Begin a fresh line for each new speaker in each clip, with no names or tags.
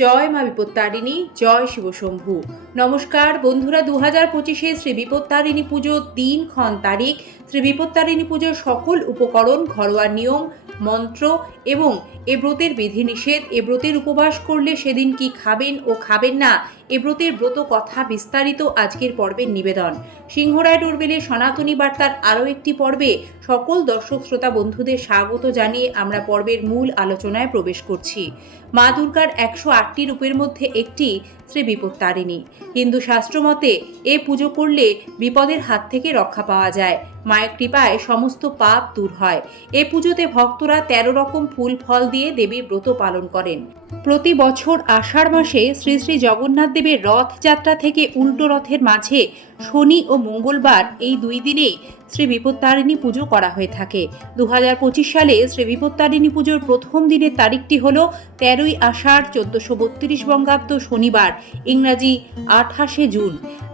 জয় মা বিপত্তারিণী, জয় শিবশম্ভু নমস্কার বন্ধুরা দু হাজার পঁচিশে শ্রী বিপত্তারিণী পুজো দিনক্ষণ তারিখ। শ্রী বিপত্তারিণী পুজোর সকল উপকরণ, ঘরোয়া নিয়ম, মন্ত্র এবং এ ব্রতের বিধিনিষেধ। এ ব্রতের উপবাস করলে সেদিন কি খাবেন ও খাবেন না এ ব্রতের ব্রত কথা বিস্তারিত আজকের পর্বের নিবেদন। সিংহরায় ডোরবেলে সনাতনী বার্তার আরও একটি পর্বে সকল দর্শক শ্রোতা বন্ধুদের স্বাগত জানিয়ে আমরা পর্বের মূল আলোচনায় প্রবেশ করছি। মা দুর্গার একশো আটটি রূপের মধ্যে একটি শ্রী বিপত্তারিণী হিন্দু শাস্ত্রমতে এ পুজো করলে বিপদের হাত থেকে রক্ষা পাওয়া যায়। মায়ের কৃপায় সমস্ত পাপ দূর হয়। এ পুজোতে ভক্তরা তেরো রকম ফুল, ফল দিয়ে দেবীর ব্রত পালন করেন। প্রতি বছর আষাঢ় মাসে শ্রী শ্রী জগন্নাথ দেবের রথযাত্রা থেকে উল্টো রথের মাঝে শনি ও মঙ্গলবার এই দুই দিনেই শ্রী বিপত্তারিণী পুজো করা হয়ে থাকে। দু হাজার পঁচিশ সালে শ্রী বিপত্তারিণী পুজোর প্রথম দিনের তারিখটি হল তেরোই আষাঢ় চোদ্দশো বত্রিশ বঙ্গাব্দ শনিবার, ইংরাজি আঠাশে জুন।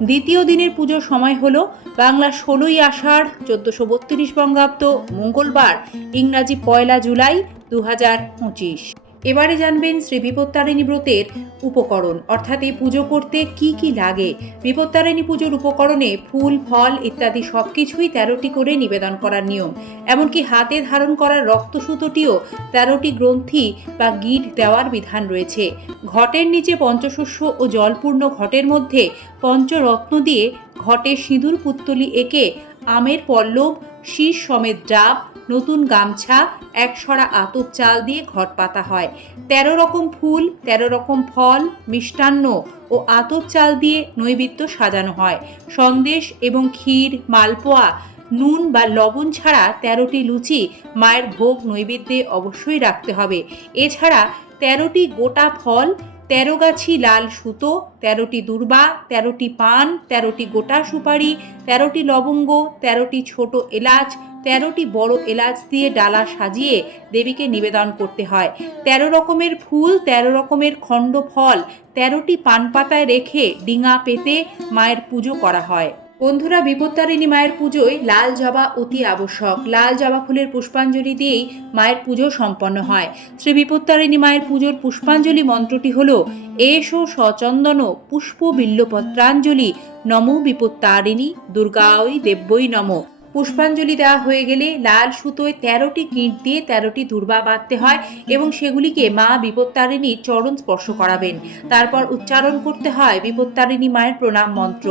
দ্বিতীয় দিনের পুজোর সময় হল বাংলা ষোলোই আষাঢ় চোদ্দশো বত্রিশ বঙ্গাব্দ মঙ্গলবার, ইংরাজি পয়লা জুলাই দু হাজার পঁচিশ। এবারে জানবেন শ্রী বিপত্তারিণী ব্রতের উপকরণ। অর্থাৎ এই পুজো করতে কি কি লাগে? বিপত্তারিণী পুজোর উপকরণে ফুল, ফল ইত্যাদি সব কিছুই তেরোটি করে নিবেদন করার নিয়ম। এমনকি হাতে ধারণ করার রক্তসূতটিও তেরোটি গ্রন্থি বা গিট দেওয়ার বিধান রয়েছে। ঘটের নিচে পঞ্চশস্য ও জলপূর্ণ ঘটের মধ্যে পঞ্চরত্ন দিয়ে ঘটে সিঁদুর পুত্তলি এঁকে আমের পল্লব, শীষ সমেত ডাব, নতুন গামছা একশরা আতপ চাল দিয়ে ঘট পাতা হয়। তেরো রকম ফুল, তেরো রকম ফল, মিষ্টান্ন ও আতপ চাল দিয়ে নৈবেদ্য সাজানো হয়। সন্দেশ এবং ক্ষীর, মালপোয়া, নুন বা লবণ ছাড়া তেরোটি লুচি মায়ের ভোগ নৈবেদ্যে অবশ্যই রাখতে হবে। এছাড়া তেরোটি গোটা ফল তেরো গাছি লাল সুতো, তেরোটি দুর্বা, তেরোটি পান, তেরোটি গোটা সুপারি, তেরোটি লবঙ্গ, তেরোটি ছোট এলাচ, তেরোটি বড় এলাচ দিয়ে ডালা সাজিয়ে দেবীকে নিবেদন করতে হয়। তেরো রকমের ফুল, তেরো রকমের খণ্ড ফল, তেরোটি পান পাতায় রেখে ডিঙা পেতে মায়ের পুজো করা হয়। বন্ধুরা বিপত্তারিণী মায়ের পুজোয় লাল জবা অতি আবশ্যক। লাল জবা ফুলের পুষ্পাঞ্জলি দিয়েই মায়ের পুজো সম্পন্ন হয়। শ্রী বিপত্তারিণী মায়ের পুজোর পুষ্পাঞ্জলি মন্ত্রটি হল, এসো সচন্দন পুষ্প বিল্লপত্রাঞ্জলি নম বিপত্তারিণী দুর্গাওই দেব্যই নম। পুষ্পাঞ্জলি দেওয়া হয়ে গেলে লাল সুতোয় তেরোটি গিঁট দিয়ে তেরোটি দুর্বা বাঁধতে হয় এবং সেগুলিকে মা বিপত্তারিণীর চরণ স্পর্শ করাবেন। তারপর উচ্চারণ করতে হয় বিপত্তারিণী মায়ের প্রণাম মন্ত্র।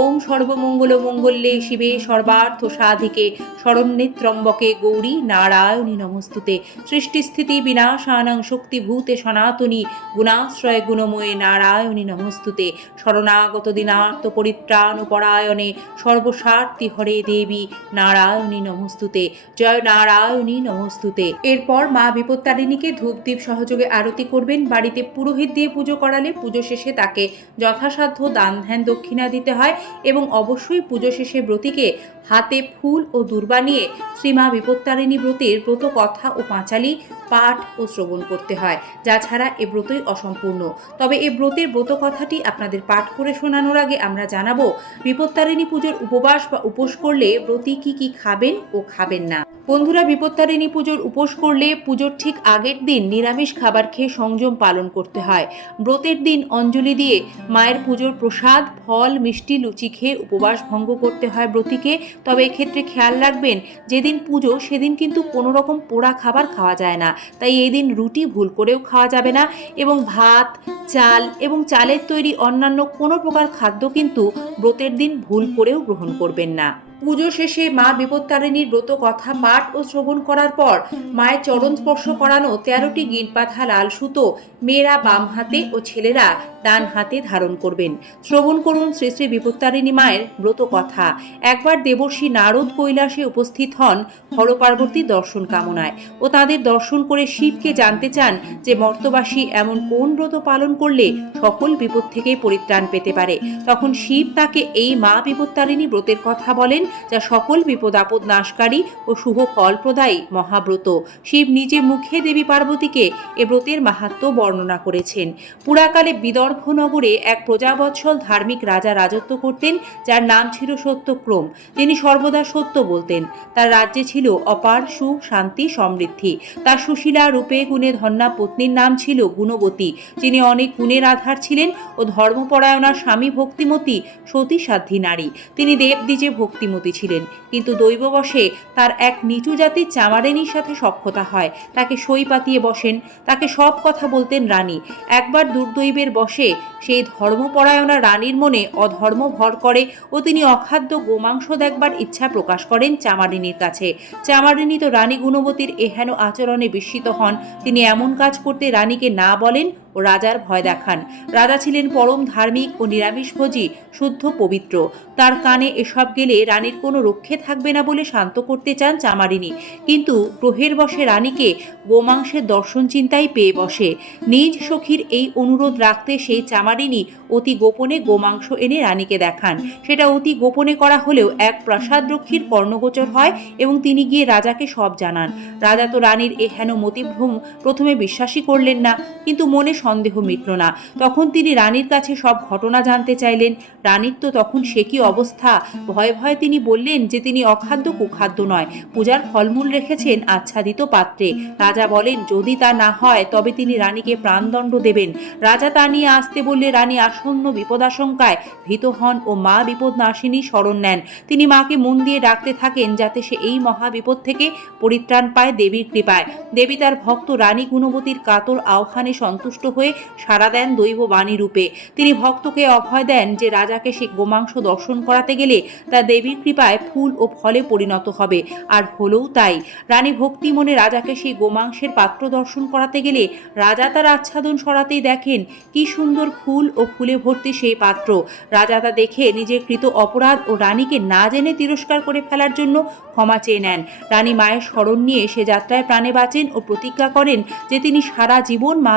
ওম সর্বমঙ্গল মঙ্গলে শিবে সর্বার্থ সাধিকে শরণ্যে ত্রম্বকে গৌরী নারায়ণী নমস্তুতে। সৃষ্টিস্থিতি বিনাশানাং শক্তিভূতে সনাতনী গুণাশ্রয় গুণময়ে নারায়ণী নমস্তুতে। শরণাগত দিনার্থ পরিত্রাণ পরায়ণে সর্বস্বার্থী হরে দেবী নারায়ণী নমস্তুতে, জয় নারায়ণী নমস্তুতে। এরপর মা বিপত্তারিণীকে ধূপদীপ সহযোগে আরতি করবেন। বাড়িতে পুরোহিত দিয়ে পুজো করালে পুজো শেষে তাকে যথাসাধ্য দান ধ্যান দক্ষিণা দিতে হয় এবং অবশ্যই পুজো শেষে ব্রতীকে হাতে ফুল ও দুর্বা নিয়ে শ্রীমা বিপত্তারিণী ব্রতের ব্রত কথা ও পাঁচালি, পাঠ ও শ্রবণ করতে হয়, যা ছাড়া এ ব্রতই অসম্পূর্ণ। তবে এ ব্রতের ব্রত কথাটি আপনাদের পাঠ করে শোনানোর আগে আমরা জানাব, বিপত্তারিণী পুজোর উপবাস বা উপোস করলে ব্রতী কি কি খাবেন ও খাবেন না। বন্ধুরা, বিপত্তারিণী পুজোর উপোস করলে পুজোর ঠিক আগের দিন নিরামিষ খাবার খেয়ে সংযম পালন করতে হয়। ব্রতের দিন অঞ্জলি দিয়ে মায়ের পুজোর প্রসাদ, ফল, মিষ্টি, লুচি খেয়ে উপবাস ভঙ্গ করতে হয় ব্রতীকে। তবে এক্ষেত্রে খেয়াল রাখবেন, যেদিন পুজো সেদিন কিন্তু কোনো রকম পোড়া খাবার খাওয়া যায় না। তাই এই দিন রুটি ভুল করেও খাওয়া যাবে না এবং ভাত, চাল এবং চালের তৈরি অন্যান্য কোনো প্রকার খাদ্য কিন্তু ব্রতের দিন ভুল করেও গ্রহণ করবেন না। পুজো শেষে মা বিপত্তারিণীর ব্রত কথা পাঠ ও শ্রবণ করার পর মায়ের চরণ স্পর্শ করানো তেরোটি বাঁধা লাল সুতো মেয়েরা বাম হাতে ও ছেলেরা ডান হাতে ধারণ করবেন। শ্রবণ করুন শ্রী শ্রী বিপত্তারিণী মায়ের ব্রত কথা। একবার দেবর্ষী নারদ কৈলাসে উপস্থিত হন হরপার্বতী দর্শন কামনায় ও তাদের দর্শন করে শিবকে জানতে চান যে মর্তবাসী এমন কোন ব্রত পালন করলে সকল বিপদ থেকে পরিত্রাণ পেতে পারে। তখন শিব তাকে এই মা বিপত্তারিণী ব্রতের কথা বলেন যা সকল বিপদ আপদ নাশকারী ও শুভ ফলপ্রদায়ী মহাব্রত। শিব নিজে মুখে দেবী পার্বতীকে এ ব্রতের মাহাত্ম্য বর্ণনা করেছেন। পুরাকালে বিদর্ভ নগরে এক প্রজাবৎসল ধার্মিক রাজা রাজত্ব করতেন, যার নাম ছিল সত্যক্রম। তিনি সর্বদা সত্য বলতেন। তার রাজ্যে ছিল অপার সুখ, শান্তি, সমৃদ্ধি। তার সুশীলা রূপে গুণে ধন্যা পত্নীর নাম ছিল গুণবতী, যিনি অনেক গুণের আধার ছিলেন ও ধর্মপরায়ণা স্বামী ভক্তিমতী সতী সাধ্বী নারী। তিনি দেবদ্বিজে ভক্তিমতী। ছিলেন। কিন্তু দৈববশে তার এক নিচু জাতির চামারেনির সাথে সক্ষতা হয়। তাকে সই পাতিয়ে বসেন, তাকে সব কথা বলতেন রানী। একবার দুর্দৈবের বসে সেই ধর্মপরায়ণা রানীর মনে অধর্ম ভর করে ও তিনি অখাদ্য গোমাংস দেখবার ইচ্ছা প্রকাশ করেন চামারিনীর কাছে। চামারিনী তো রানী গুণবতীর এহেন আচরণে বিস্মিত হন। তিনি এমন কাজ করতে রানীকে না বলেন ও রাজার ভয় দেখান। রাজা ছিলেন পরম ধার্মিক ও নিরামিষভোজী শুদ্ধ পবিত্র। তার কানে এসব গেলে রানীর কোনো রক্ষে থাকবে না বলে শান্ত করতে চান চামারিনী। কিন্তু গ্রহের বসে রানীকে গোমাংসের দর্শন চিন্তাই পেয়ে বসে। নিজ সখীর এই অনুরোধ রাখতে সেই চামারিনী অতি গোপনে গোমাংস এনে রানীকে দেখান। সেটা অতি গোপনে করা হলেও এক প্রাসাদরক্ষীর কর্ণগোচর হয় এবং তিনি গিয়ে রাজাকে সব জানান। রাজা তো রানীর এ হেন মতিভ্রম প্রথমে বিশ্বাসই করলেন না, কিন্তু মনে সন্দেহ মিটল না। তখন তিনি রানীর কাছে সব ঘটনা জানতে চাইলেন। রানীর তো তখন সে কি অবস্থা? ভয়ে ভয়ে তিনি বললেন যে তিনি অখাদ্য, কুখাদ্য নয়। পূজার ফলমূল রেখেছেন আচ্ছাদিত পাত্রে। রাজা বলেন, যদি তা না হয়, তবে তিনি রানীকে প্রাণদণ্ড দেবেন। রাজা তা নিয়ে আসতে বললে রানী আসন্ন বিপদাশঙ্কায় ভীত হন ও মা বিপদ নাশিনী শরণ নেন। তিনি মাকে মন দিয়ে ডাকতে থাকেন যাতে সে এই মহা বিপদ থেকে পরিত্রাণ পায় দেবীর কৃপায়। দেবী তার ভক্ত রানী গুণবতীর কাতর আহ্বানে সন্তুষ্ট হয়ে সাড়া দেন দৈব বাণী রূপে। তিনি ভক্তকে অভয় দেন যে রাজাকে সে গোমাংস দর্শন করাতে গেলে তা দেবীর কৃপায় ফুল ও ফলে পরিণত হবে। আর হলেও তাই, রানী ভক্তি মনে রাজাকে সেই গোমাংসের পাত্র দর্শন করাতে গেলে রাজা তার আচ্ছাদন সরাতেই দেখেন কি সুন্দর ফুল ও ফুলে ভর্তি সেই পাত্র। রাজা তা দেখে নিজের কৃত অপরাধ ও রানীকে না জেনে তিরস্কার করে ফেলার জন্য ক্ষমা চেয়ে নেন। রানী মায়ের স্মরণ নিয়ে সে যাত্রায় প্রাণে বাঁচেন ও প্রতিজ্ঞা করেন যে তিনি সারা জীবন মা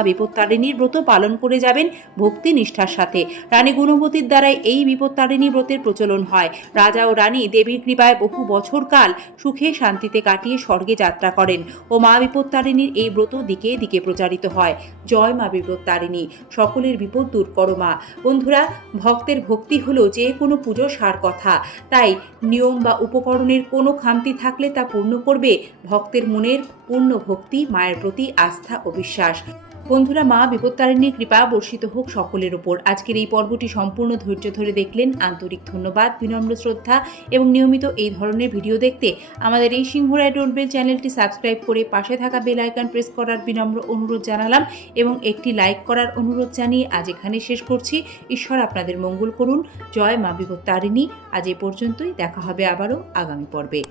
বিপত্তারিণীর ব্রত পালন করে যাবেন ভক্তি নিষ্ঠার সাথে। রানী গুণবতীর দ্বারাই এই বিপত্তারিণী ব্রতের প্রচলন হয়। রাজা ও রানী দেবীর কৃপায় বহু বছর কাল সুখে শান্তিতে কাটিয়ে স্বর্গে যাত্রা করেন ও মা বিপত্তারিণীর এই ব্রত দিকে দিকে প্রচারিত হয়। জয় মা বিপত্তারিণী। সকলের বিপদ দূর করো মা। বন্ধুরা, ভক্তের ভক্তি হলো যে কোনো পুজো সার কথা। তাই নিয়ম বা উপকরণের কোনো খামতি থাকলে তা পূর্ণ করবে ভক্তের মনের পূর্ণ ভক্তি, মায়ের প্রতি আস্থা ও বিশ্বাস। বন্ধুরা, মা বিপত্তারিণীর কৃপা বর্ষিত হোক সকলের ওপর আজকের এই পর্বটি সম্পূর্ণ ধৈর্য ধরে দেখলেন। আন্তরিক ধন্যবাদ, বিনম্র শ্রদ্ধা এবং নিয়মিত এই ধরনের ভিডিও দেখতে। আমাদের এই সিংহরায় ডোরবেল চ্যানেলটি সাবস্ক্রাইব করে পাশে থাকা বেল আইকন প্রেস করার বিনম্র অনুরোধ জানালাম এবং একটি লাইক করার অনুরোধ জানিয়ে আজ এখানে শেষ করছি। ঈশ্বর আপনাদের মঙ্গল করুন। জয় মা বিপত্তারিণী। আজ এ পর্যন্তই। দেখা হবে আবারও আগামী পর্বে।